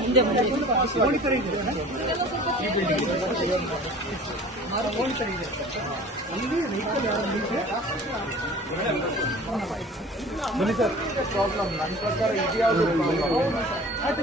ಮುಂದೆ ಮುಂದೆ ಕೋಣಿಕರ ಇದೆ ಈ ಬಿಲ್ಡಿಂಗ್ ಕೋಣಿಕರ ಇದೆ ಅಲ್ಲಿ ವೆಹಿಕಲ್ ಯಾರು ನಿಂತು ಬನ್ನಿ ಸರ್ ಪ್ರಾಬ್ಲಮ್ ನನ್ನ ಪ್ರಕಾರ ಇದ್ಯಾವುದು ಪ್ರಾಬ್ಲಮ್ ಅದು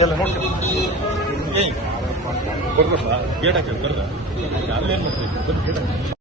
चलो ಕೊಡ್ಬೋದಾ ಗೇಟ್ ಹಾಕಿ ಕರೆದ ಅಲ್ಲೇನು ಮಾಡ್ತೀವಿ